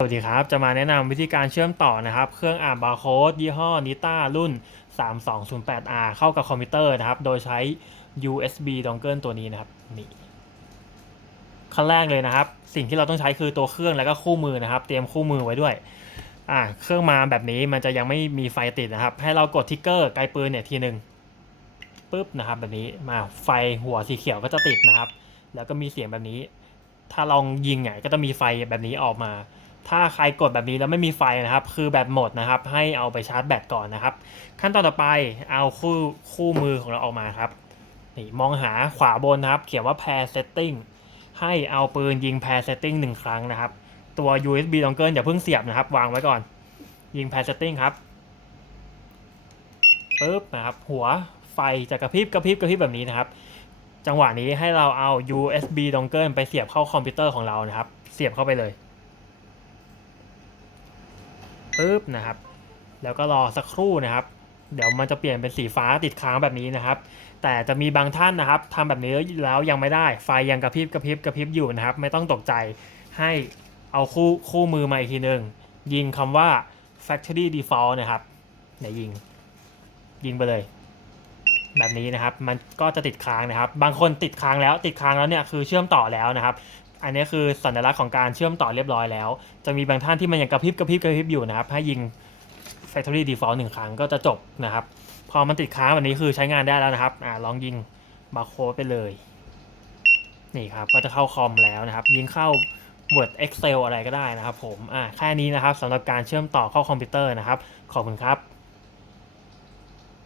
สวัสดีครับ จะมาแนะนำวิธีการเชื่อมต่อนะครับ เครื่องอ่านบาร์โค้ดยี่ห้อนิต้ารุ่น 3208R เข้ากับคอมพิวเตอร์นะครับ โดยใช้ USB dongle ตัวนี้นะครับนี่ขั้นแรกเลยนะครับ สิ่งที่เราต้องใช้คือตัวเครื่องแล้วก็คู่มือนะครับ เตรียมคู่มือไว้ด้วยอ่าเครื่องมาแบบนี้มันจะยังไม่มีไฟติดนะครับ ให้เรากดทิกเกอร์ไกลปืนเนี่ยทีหนึ่งปุ๊บนะครับ แบบนี้มาไฟหัวสีเขียวก็จะติดนะครับ แล้วก็มีเสียงแบบนี้ ถ้าลองยิงเนี่ยก็จะมีไฟแบบนี้ออกมา ถ้าใครกดแบบนี้แล้วไม่มีไฟนะครับ คือแบตหมดนะครับ ให้เอาไปชาร์จแบตก่อนนะครับ ขั้นตอนต่อไปเอาคู่คู่มือของเราออกมาครับนี่มองหาขวาบนนะครับ เขียนว่า pair setting ให้เอาปืนยิง pair setting หนึ่งครั้งนะครับ ตัว USB dongle อย่าเพิ่งเสียบนะครับ วางไว้ก่อน ยิง pair setting ครับปึ๊บนะครับ หัวไฟจะกระพริบกระพริบกระพริบแบบนี้นะครับ จังหวะนี้ให้เราเอา USB dongle ไปเสียบเข้าคอมพิวเตอร์ของเรานะครับ เสียบเข้าไปเลย ปึ๊บนะครับ แล้วก็รอสักครู่นะครับ เดี๋ยวมันจะเปลี่ยนเป็นสีฟ้าติดค้างแบบนี้นะครับ แต่จะมีบางท่านนะครับทำแบบนี้แล้วยังไม่ได้ ไฟยังกระพริบกระพริบกระพริบอยู่นะครับ ไม่ต้องตกใจให้เอาคู่คู่มือมาอีกทีหนึ่งยิงคำว่า factory default นะครับเดี๋ยวยิง ยิงไปเลย แบบนี้นะครับ มันก็จะติดค้างนะครับ บางคนติดค้างแล้วติดค้างแล้วเนี่ยคือเชื่อมต่อแล้วนะครับ อันนี้คือสัญลักษณ์ของการเชื่อมต่อเรียบร้อยแล้ว จะมีบางท่านที่มันยังกระพริบกระพริบกระพริบอยู่นะครับให้ยิง Factory Default หนึ่งครั้งก็จะจบนะครับ พอมันติดค้างแบบนี้คือใช้งานได้แล้วนะครับอลองยิงบาร์โค้ดไปเลย นี่ครับก็จะเข้าคอมแล้วนะครับ ยิงเข้า Word Excel อะไรก็ได้นะครับ ผมอ่าแค่นี้นะครับสำหรับการเชื่อมต่อเข้าคอมพิวเตอร์นะครับ ขอบคุณครับ